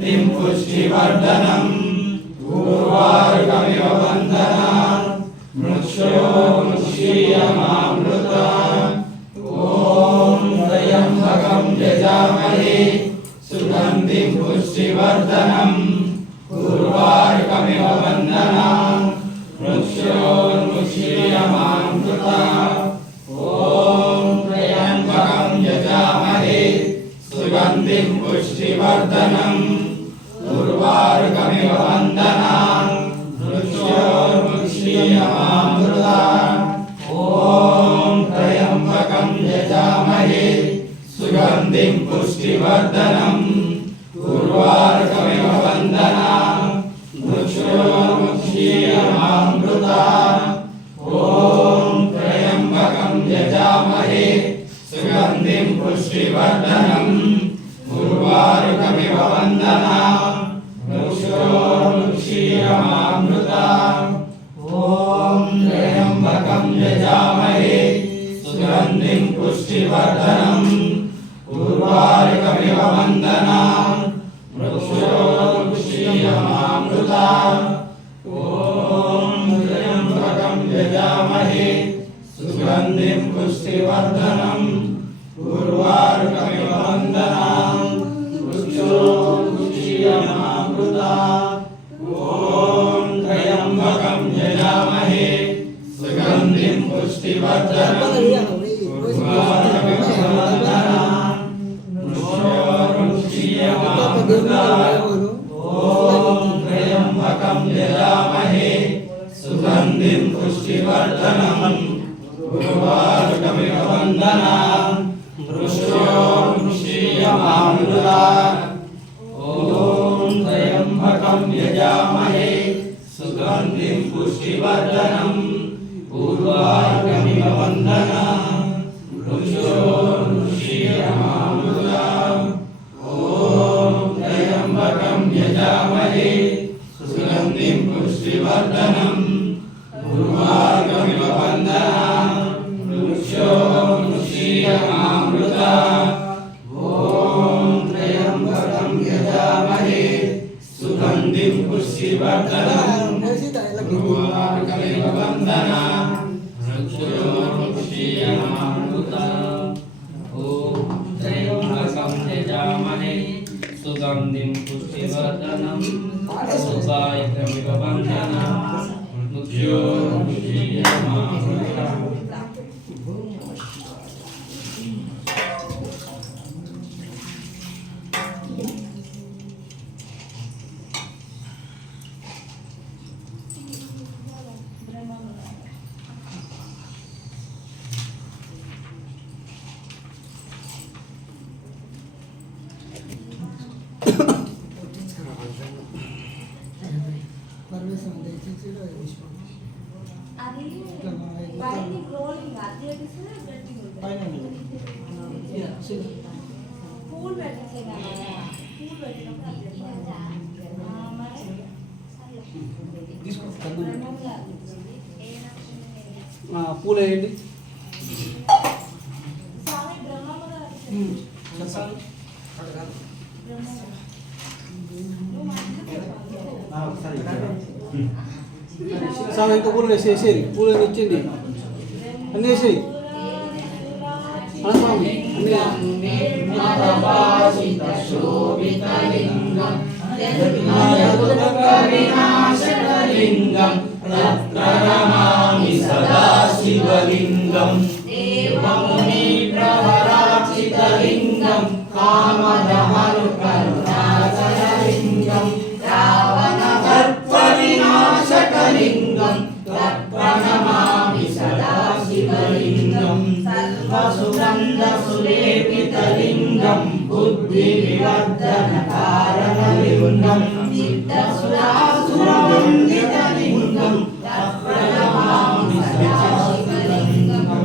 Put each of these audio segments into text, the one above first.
पुष्टिवर्धनम् उर्वारुकमिव वन्दनात् मृक्षोर्मुक्षीयमामृतात् ॐ त्र्यम्बकं यजामहे सुगन्धिं पुष्टिवर्धनम् उर्वारुकमिव वन्दनात् मृक्षोर्मुक्षीयमामृतात् ॐ त्र्यम्बकं यजामहे सुगन्धिं पुष्टिवर्धनम् उर्वारुकमिव वन्दनात् मृक्षोर्मुक्षीयमामृतात् ॐ त्र्यम्बकं यजामहे सुगन्धिं पुष्टिवर्धनम् उर्वारुकमिव वन्दनात् मृक्षोर्मुक्षीयमामृतात् ॐ त्र्यम्बकं यजामहे सुगन्धिं पुष्टिवर्धनम् उर्वारुकमिव वन्दनात् मृक्षोर्मुक्षीयमामृतात् ॐ त्र्यम्बकं यजामहे सुगन्धिं पुष्टिवर्धनम् उर्वारुकमिव वन्दनात् मृक्षोर्मुक्षीयमामृतात् ॐ त्र्यम्बकं यजामहे सुगन्धिं पुष्टिवर्धनम् उर्वारुकमिव वन्दनात् मृक्षोर्मुक्षीयमामृतात् ॐ त्र्यम्बकं यजामहे सुगन्धिं पुष्टिवर्धनम् उर्वारुकमिव वन्दनात् मृक्षोर्मुक्षीयमामृतात् ॐ त्र्यम्बकं यजामहे सुगन्धिं पुष्टिवर्धनम् उर्वारुकमिव वन्दनात् मृक्षोर्मुक्षीयमामृतात् ॐ त्र्यम्बकं यजामहे सुगन्धिं पुष्टिवर्धनम् उर्वारुकमिव वन्दनात् मृक्षोर्मुक्षीयमामृतात् ॐ त्र्यम्बकं यजामहे सुगन्धिं पुष्टिवर्धनम् उर्वारुकमिव वन्दनात् मृक्षोर्मुक्षीयमामृतात् ॐ त्र्यम्बकं यजामहे सुगन्धिं पुष्टिवर्धनम् उर्वारुकमिव वन्दनात् मृक्षोर्मुक्षीयमामृतात् ॐ त्र्यम्बकं यजामहे सुगन्धिं पुष्टिवर्धनम् उर्वारुकमिव वन्दनात् मृक्षोर्मुक्षीयमामृतात् పూలు వేయండి. సార్ ఇంకా పూలు వేసేసేది, పూలు ఇచ్చింది అన్నీ వేసేయి. వినాశకలింగం ప్రణమామి సదా శివలింగం దేవముని ప్రవరాక్షితలింగం కామదహను కరుణాచలలింగం రావణ దర్ప వినాశకలింగం ప్రణమామి సదా శివలింగం సర్వసుగంధ సులేపితలింగం బుద్ధి వివర్ధన కారణలింగం సిద్ధసురాసురవందితలింగం ప్రణమామి సదా శివలింగం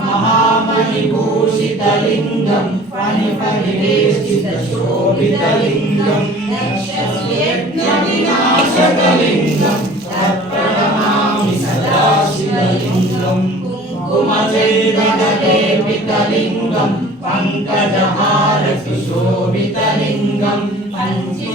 మహామణిభూషితలింగం ఫణిపరివేష్టిత శోభితలింగం యజ్ఞ వినాశకలింగం ప్రణమామి సదా శివలింగం కుంకుమచైదలేపితలింగం పంకజహార సుశోభితలింగం పంచి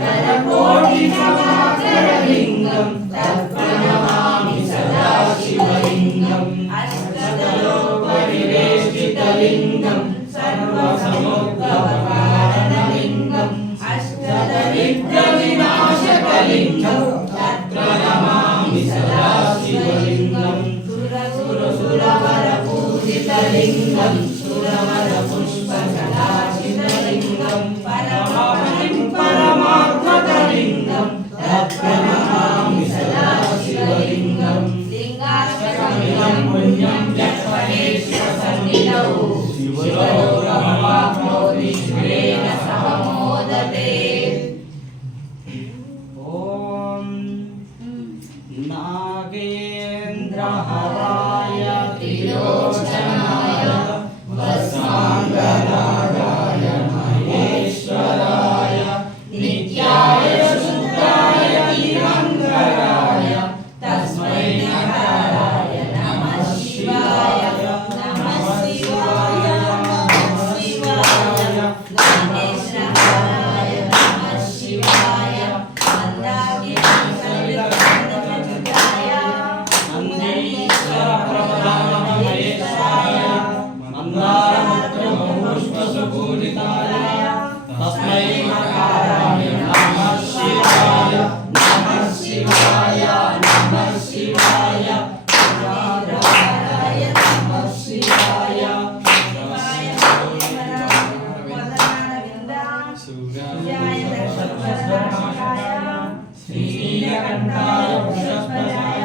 सकलकोटिप्रभाकरलिङ्गं तत्प्रणमामि सदा शिवलिङ्गम् अष्टदलोपरिवेष्टितलिङ्गं सर्वसमुद्भवकारणलिङ्गम् अष्टदरिद्रविनाशकलिङ्गं तत्प्रणमामि सदा शिवलिङ्गम् सुरसुरवरपूजितलिङ्गं सुरवरपुष्पकलाशितलिङ्गं परमापतिं परमात्मकलिङ्गं तत्प्रणमामि सदा शिवलिङ्गम् लिङ्गाष्टकमिदं पुण्यं जक्ष्मणेश्वरसन्निधौ शिवलोकमवाप्नोति शिवेन सह मोदते। ॐ नागेन्द्रहराय त्रिलोचनाय भस्माङ्गरागाय महेश्वराय नित्याय शुद्धाय दिगम्बराय तस्मै नकाराय नमः शिवाय नमः शिवाय नमः शिवाय गणेशनाराय नमः शिवाय मंदाकिनीसलितचन्द्रचूडाय मन्दीश्वरप्रभृतामहेशाय मन्दारपुत्रपुष्पसुपूजिताय तस्मै नकाराय नमः शिवाय नमः शिवाय नमः शिवाय नमः शिवाय श्रीनीलकण्ठाय वृषभध्वजाय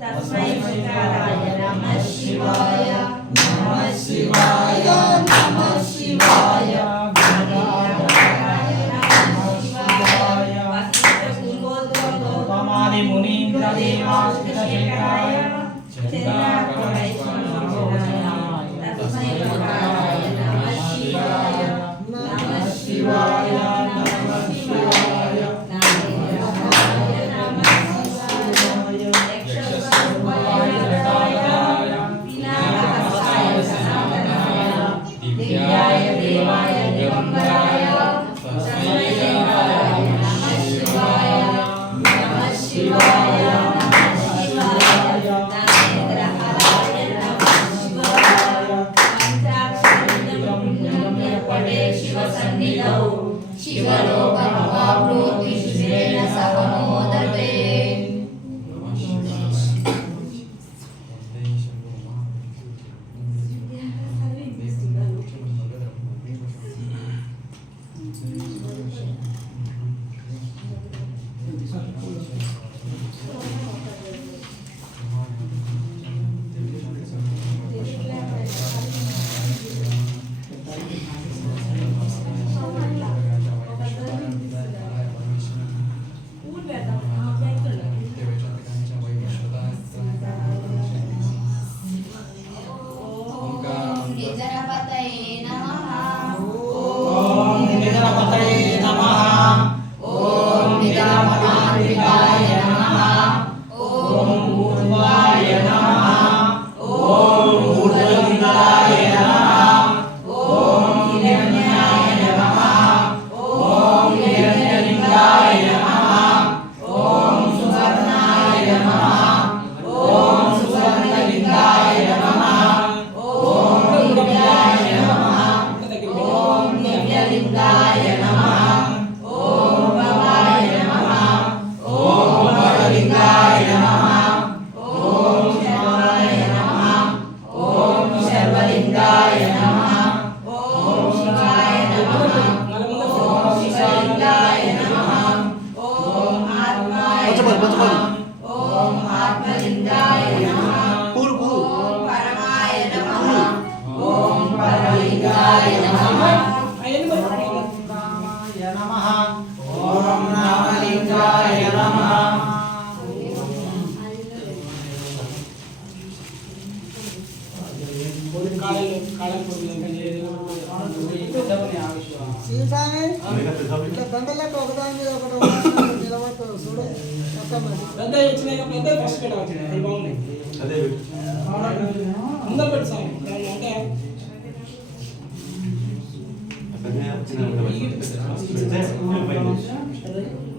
तस्मै नकाराय नमः शिवाय नमः शिवाय नमः शिवाय गौतमादि मुनीन्द्र देवाश्रितशेखराय तस्मै नकाराय नमः शिवाय नमः शिवाय नमः शिवाय दिव्याय देवाय दिगम्बराय तस्मै नकाराय नमः शिवाय नमः शिवाय नमः शिवाय नागेन्द्रहराय नमः शिवाय पञ्चाक्षरिदं पठे शिवसन्निधौ शिवलोकमवाप्नोति शिवेन सह मोदते। 그냥 지나가다 말씀드렸는데